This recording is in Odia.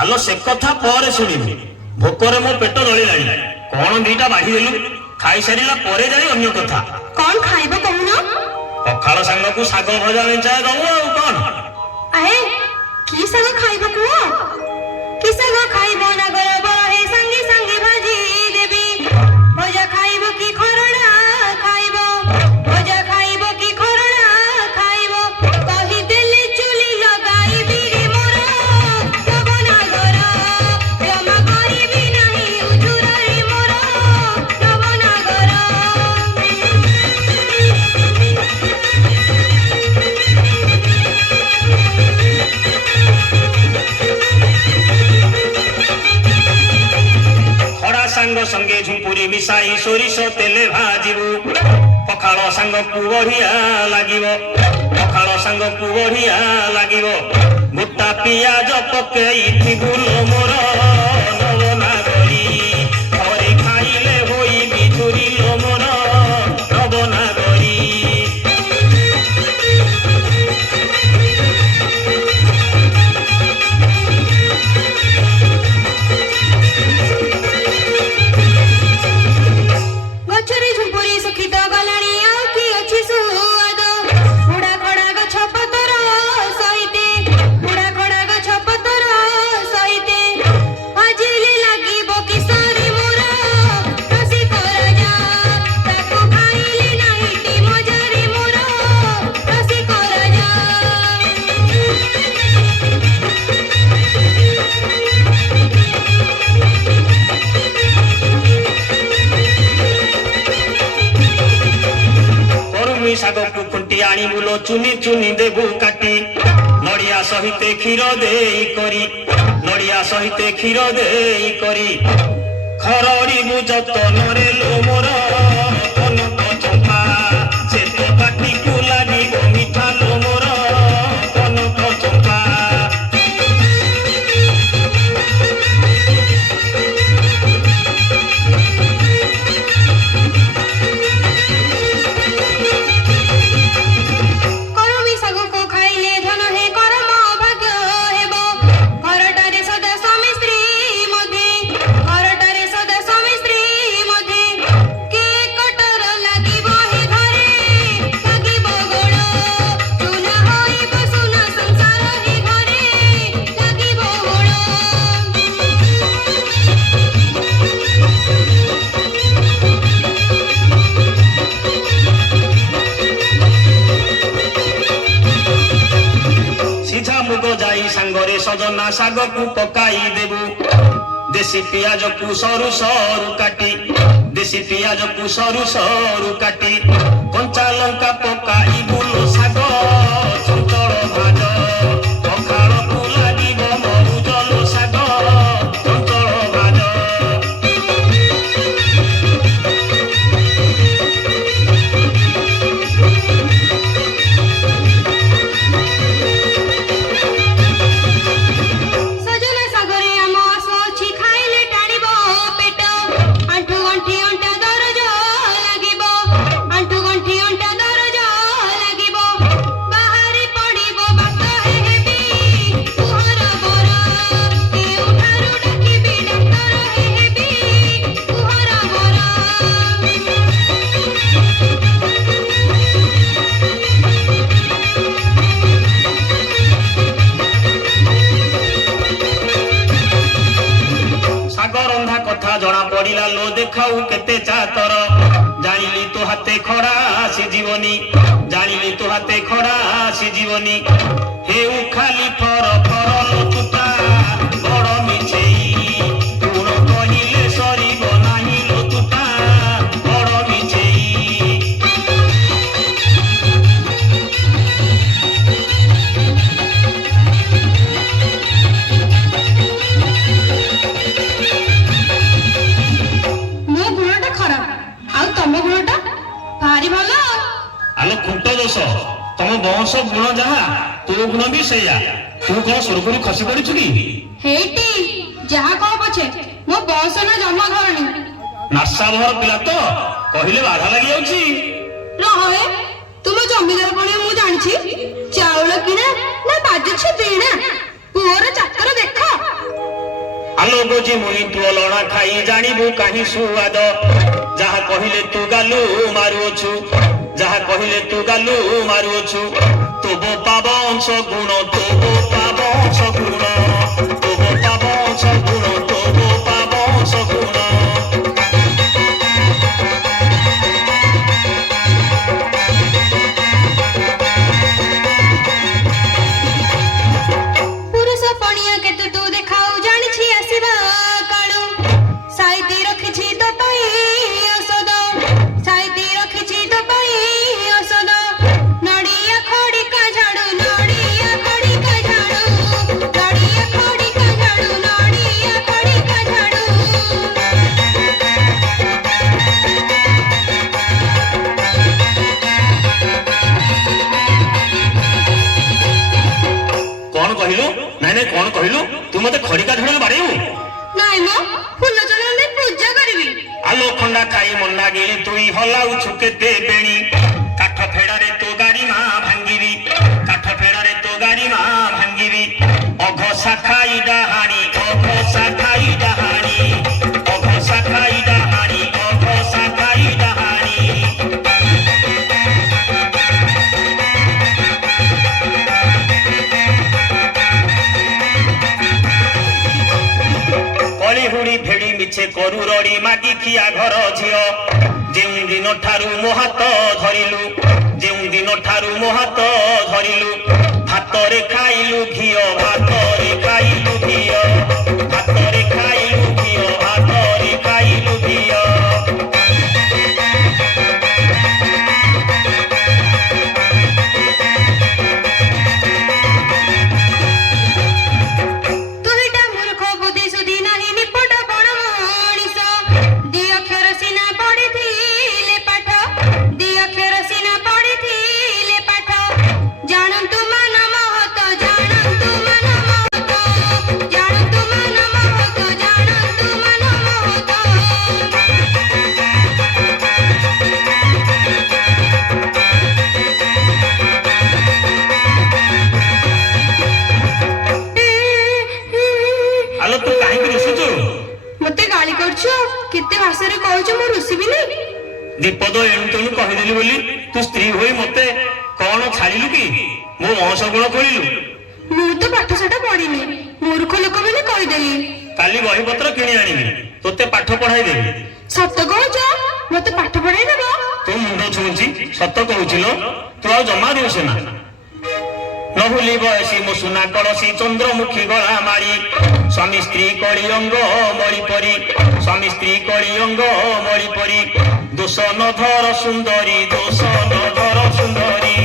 ଆଲୋ ସେ କଥା ପରେ ଶୁଣିବୁ। ଭୋକରେ ମୋ ପେଟ ଜଳିଲାଣି। କଣ ଦିଟା ବାଢିଦେଲୁ? ଖାଇସାରିଲା ପରେ ଯାଇ ଅନ୍ୟ କଥା। କଣ ଖାଇବ କହୁନ? ପଖାଳ ସାଙ୍ଗକୁ ଶାଗ ଭଜା ମେଞ୍ଚାଏ ଦବୁ ଆଉ କଣ? ଆଏ କି ଶାଗ ଖାଇବ କୁହ? କି ଶାଗ ଖାଇବ? ନାଗର ବଳେ ସାଙ୍ଗେ ସାଙ୍ଗେ ଭାଜି ଦେବି। ଭଜା ଖାଇବ କି ଖରଡ଼ା ଖାଇବ? ଭଜା ଖାଇବ କି ଖରଡ଼ା ଖାଇବ? କହିଦେଲେ ଚୁଲି ଲଗାଇବି ରେ ମୋର ନବ ନାଗର। ଜମା କରିବି ନାହିଁ ଉଜୁରରେ ମୋର ନବ ନାଗର। ସାଙ୍ଗ ସଙ୍ଗେ ଝୁମ୍ପୁରି ମିଶାଇ ସୋରିଷ ତେଲେ ଭାଜିବୁ। ପଖାଳ ସାଙ୍ଗକୁ ବଢିଆ ଲାଗିବ। ପଖାଳ ସାଙ୍ଗକୁ ବଢିଆ ଲାଗିବ। ଗୋଟା ପିଆଜ ପକେଇଥିବୁ ଲୋ ମୋର ନବନାଗରୀ। ଥରେ ଖାଇଲେ ହୋଇ ବିଧୁରି ଲୋ ମୋର ନବନାଗରୀ। ଗଛରେ ଝୁମ୍ପୁରି ଶୁଖିତ ଗଲାଣି ଆଉ କି ଅଛି ସୁଆଦ। ବୁଢା ଖଡା ଗଛ ପତର ସହିତେ, ବୁଢା ଖଡା ଗଛ ପତର ସହିତେ ଭାଜିଲେ ଲାଗିବ କିଶୋରୀ ମୋର ରସିକ ରାଜା। ତାକୁ ଖାଇଲେ ନାହିଁଟି ମଜାରେ ମୋର ରସିକ ରାଜା। କରୁମି ଶାଗକୁ ଖୁଣ୍ଟି ଆଣିବୁ ଲୋ ଚୁନି ଚୁନି ଦେବୁ କାଟି। ନଡ଼ିଆ ସହିତେ କ୍ଷୀର ଦେଇ କରି, ନଡ଼ିଆ ସହିତେ କ୍ଷୀର ଦେଇ କରି ଖରଡ଼ିବୁ ଯତନରେ ଲୋ ମୋର କନକ ଚମ୍ପା। ସେ ତ ପାଟିକୁ ଲାଗିବ ମିଠା ଲୋ ମୋର କନକ ଚମ୍ପା। କରମି ଶାଗକୁ ଖାଇଲେ ଧନ ହେ କରମ ଭାଗ୍ୟ ହେବ। ଘରଟାରେ ସଦା ସ୍ୱାମୀ ସ୍ତ୍ରୀ ମଧ୍ୟେ, ଘରଟାରେ ସଦା ସ୍ୱାମୀ ସ୍ତ୍ରୀ ମଧ୍ୟେ କେ କଟର ଲାଗିବ ହେ ଘରେ ଲାଗିବ ଗୋଡ଼। ଚୁନା ହୋଇବ ସୁନା ସଂସାର ହେ ଘରେ ଲାଗିବ ଗୋଡ଼। ସିଝା ମୁଗ ଯାଇ ସାଙ୍ଗରେ ସଜନା ଶାଗକୁ ପକାଇ ଦେବୁ। ଦେଶୀ ପିଆଜକୁ ସରୁ ସରୁ କାଟି, ଦେଶୀ ପିଆଜକୁ ସରୁ ସରୁ କାଟି କଞ୍ଚା ଲଙ୍କା ପକାଇବୁ ଲୋ ଶାଗ ଚଞ୍ଚଳ ଭାଜ। ପଖାଳକୁ ଲାଗିବ ମରୁଜ ଲୋ ଶାଗ ଚଞ୍ଚଳ ଭାଜ। ଖାଉ କେତେ ଚାତର ଜାଣିଲି ତୋ ହାତେ ଖଡ଼ା ଆସି ଜୀବନି ଜାଣିଲି ତୋ ହାତେ ଖଡ଼ା ଆସି ଜୀବନି ହେଉ ଖାଲି ଫର ଫର ଲୁଚୁଟା ବଡ଼ ମିଛେଇ ଗୁଣ କହିଲେ ସରିବ ନାହିଁ ଲୁଚୁଟା ବଡ଼ ମିଛେଇ। ମୋ ଗୁଣଟା ଖରାପ ଆଉ ତମ ଗୁଣଟା ଭାରି ଭଲ। ଆଲୋ ଖୁଣ୍ଟ ଦୋଷ ତମ ବଂଶ ଗୁଣ ଯାହା ତୋ ଗୁଣ ବି ସେଇଆ ତୁ କଣ ସ୍ୱର୍ଗରୁ ଖସି ପଡିଛୁ କି? ହେଇଟି ଯାହା କହ ପଛେ ମୋ ବୟସ ନା ଜମା ଧରଣୀ। ନାସାଭର ପିଲା ତ କହିଲେ ବାଧା ଲାଗି ଯାଉଛି। ରହେ ତୁମ ଜମିଦାର ପଣିଆ ମୁଁ ଜାଣିଛି ଚାଉଳ କିଣା ନା ବାଜୁଛି ବିଣା ପୁଅର ଚାକର ଦେଖ। ଆଲୋ ଗୋଜି ମୁଇଁ ତୁ ଅଲଣା ଖାଇ ଜାଣିବୁ କାହିଁ ସୁଆଦ ଯାହା କହିଲେ ତୁ ଗାଲୁ ମାରୁଅଛୁ ଯାହା କହିଲେ ତୁ ଗାଲୁ ମାରୁଅଛୁ ତୋ ବୋପା ବଂଶ ଗୁଣ ତୋ ବୋପା ବଂଶ ଗୁଣ ତୋ ବୋପା ବଂଶ ଗୁଣ ତୋ ବୋପା ବଂଶ ଗୁଣ। ପୁରୁଷ ପଣିଆ କେତେ ତୁ ଦେଖାଉ ଜାଣିଛି ଆସିବା କାଳୁ ସାଇତି ରଖିଛି ତୋ ପାଇଁ ଔଷଧ ସାଇତି ରଖିଛି ତୋ ପାଇଁ ଔଷଧ ନଡ଼ିଆ ଖଡ଼ିକା ଝାଡୁ ନଡ଼ିଆ ଖଡ଼ିକା ଝାଡୁ ନଡ଼ିଆ ଖଡ଼ିକା ଝାଡୁ ନଡ଼ିଆ ଖଡ଼ିକା ଝାଡୁ। କଣ କହିଲୁ? ନାଇଁ ନାଇଁ କଣ କହିଲୁ? ତୁ ମତେ ଖଡ଼ିକା ଝଡ଼ା ବାଡେଇବୁ? ନାଇଁ ମ ଫୁଲ ଚନ୍ଦନ ପୂଜା କରିବି। ଆଲୋ ଖଣ୍ଡା ଖାଇ ମଣ୍ଡା ଗିଳି ତୁଇ ହଲାଉଛୁ କେତେ ବେଣୀ କାଠ ଫେଡାରେ ତୋ ଗାଡ଼ି ମା ଭାଙ୍ଗିବି କାଠ ଫେଡାରେ ତୋ ଗାଡ଼ି ମା ଭାଙ୍ଗିବି ଅଘସା ଖାଇ ଡାହାଣି ଅଘସା ଖାଇ ଡାହାଣି ଅଘସା ଖାଇ ଡାହାଣି ଅଘସା ଖାଇ ଡାହାଣି। କଳିହୁଡ଼ି ଭେଡ଼ି ମିଛେ କରୁ ରଡ଼ି ମାଗି ଖିଆ ଘର ଝିଅ ଯେଉଁ ଦିନ ଠାରୁ ମୋ ହାତ ଧରିଲୁ ଯେଉଁ ଦିନ ଠାରୁ ମୋ ହାତ ଧରିଲୁ ଭାତରେ ଖାଇଲୁ ଘିଅ ଭାତରେ ଖାଇଲୁ ଘିଅ ଭାତରେ ଖାଇଲୁ ଘିଅ ଭାତରେ ଖାଇଲୁ ଘିଅ। ତୁହିଟା ମୂର୍ଖ ବୁଦ୍ଧି ସୁଧି ନାହିଁ ନିପଟ ବଣ ମଣିଷ ଦି ଅକ୍ଷର ସିନା ପଢିଥିଲେ ପାଠ ଦି ଅକ୍ଷର ସିନା ପଢିଥିଲେ ପାଠ ଜାଣନ୍ତୁ ମାନ ମହତ ଜାଣନ୍ତୁ ମାନ ମହତ ଜାଣନ୍ତୁ ମାନ ମହତ ଜାଣନ୍ତୁ ମାନ ମହତ। ଆଲୋ ତୁ କାହିଁକି ରୁଷୁଛୁ? ମତେ ଗାଳି କରୁଛ କେତେ ଭାଷାରେ କହୁଛ ମୁଁ ରୁଷିବିନି। ଦୀପଦ ଏଣୁ ତେଣୁ କହିଦେଲି ବୋଲି ତୁ ସ୍ତ୍ରୀ ହୋଇ ମତେ କଣ ଛାଡ଼ିଲୁ କି? ମୋ ବଂଶ ଗୁଣ ଖୋଳିଲୁ? ମୁଁ ତ ପାଠଶାଠ ପଢିନି ମୂର୍ଖ ଲୋକ ବୋଲି କହିଦେଲି। କାଲି ବହିପତ୍ର କିଣି ଆଣିବି ତୋତେ ପାଠ ପଢାଇ ଦେବି। ସତ କହୁଛ ମତେ ପାଠ ପଢେଇ ଦେବ? ତୋ ମୁଣ୍ଡ ଛୁଉଁଛି ସତ କହୁଛି ଲୋ ତୁ ଆଉ ଜମା ରୁଷେ ନା। ନହୁଲି ବୟସୀ ମୋ ସୁନା କଳସୀ ଚନ୍ଦ୍ରମୁଖୀ ଗଳା ମାରି ସ୍ୱାମୀ ସ୍ତ୍ରୀ କଳି ଅଙ୍ଗ ମଳି ପରି ସ୍ୱାମୀ ସ୍ତ୍ରୀ କଳି ଅଙ୍ଗ ମଳି ପରି ଦୋଷ ନ ଧର ସୁନ୍ଦରୀ ଦୋଷ ନ ଧର ସୁନ୍ଦରୀ।